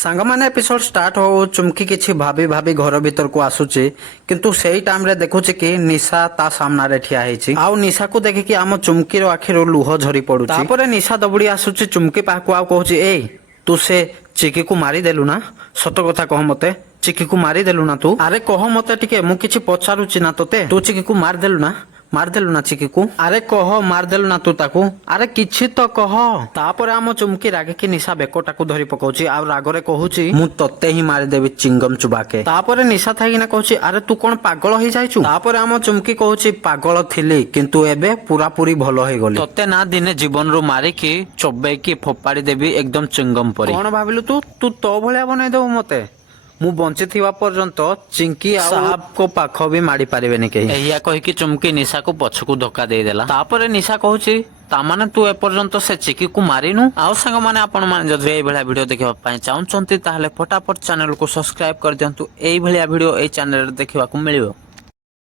ସାଙ୍ଗମାନେ episode start ହଉ ଚୁମକି କିଛି ଭାବି ଭାବି ଘର ଭିତରକୁ ଆସୁଛି କିନ୍ତୁ ସେଇ ଟାଇମ ରେ ଦେଖୁଛି କି ନିଶା ତା ସାମ୍ନାରେ ଠିଆ ହେଇଛି ଆଉ ନିଶାକୁ ଦେଖିକି ଆମ ଚୁମକିର ଆଖିରୁ ଲୁହ ଝରି ପଡୁଛି। ତାପରେ ନିଶା ଦବୁଡି ଆସୁଛି ଚୁମକି ପାଖକୁ ଆଉ କହୁଛି ଏଇ ତୁ ସେ ଚିକିକୁ ମାରିଦେଲୁ ନା ସତ କଥା କହ ମତେ ଚିକିକୁ ମାରିଦେଲୁ ନା ତୁ ଆରେ କହ ମତେ ଟିକେ ମୁଁ କିଛି ପଚାରୁଛି ନା ତୋତେ ତୁ ଚିକିକୁ ମାରିଦେଲୁ ନା ଚିକିକୁ ଆରେ କହ ମାରିଦେଲୁ ନା ତୁ ତାକୁ ଆରେ କିଛି ତ କହ। ତାପରେ ଆମ ଚୁମକି ରାଗିକି ନିଶା ବେକଟାକୁ ଧରି ପକଉଛି ଆଉ ରାଗରେ କହୁଛି ମୁଁ ତତେ ହିଁ ମାରିଦେବି ଚିଙ୍ଗମ ଚୁବାକେ। ତାପରେ ନିଶା ଥାଇକିନା କହୁଛି ଆରେ ତୁ କଣ ପାଗଳ ହେଇଯାଇଛୁ। ତାପରେ ଆମ ଚୁମକି କହୁଛି ପାଗଳ ଥିଲି କିନ୍ତୁ ଏବେ ପୁରାପୁରି ଭଲ ହେଇଗଲି ତତେ ନା ଦିନେ ଜୀବନରୁ ମାରିକି ଚୋବେଇକି ଫୋପାଡ଼ି ଦେବି ଏକଦମ ଚିଙ୍ଗମ ପରି। କଣ ଭାବିଲୁ ତୁ ତୁ ତୋ ଭଳିଆ ବନେଇଦବୁ ମତେ ମୁଁ ବଞ୍ଚିଥିବା ପର୍ଯ୍ୟନ୍ତ ଚିଙ୍କି ଆଉ ସାହାବଙ୍କ ପାଖ ବି ମାଡି ପାରିବେନି କେହି। ଏଇଆ କହିକି ଚୁମକି ନିଶାକୁ ପଛକୁ ଧକ୍କା ଦେଇଦେଲା। ତାପରେ ନିଶା କହୁଛି ତାମାନେ ତୁ ଏପର୍ଯ୍ୟନ୍ତ ସେ ଚିକିକୁ ମାରିନୁ। ଆଉ ସାଙ୍ଗମାନେ ଆପଣ ମାନେ ଯଦି ଏଇଭଳିଆ ଭିଡିଓ ଦେଖିବା ପାଇଁ ଚାହୁଁଛନ୍ତି ତାହେଲେ ଫଟାଫଟ ଚ୍ୟାନେଲକୁ ସବସ୍କ୍ରାଇବ କରିଦିଅନ୍ତୁ। ଏଇଭଳିଆ ଭିଡିଓ ଏଇ ଚ୍ୟାନେଲରେ ଦେଖିବାକୁ ମିଳିବ।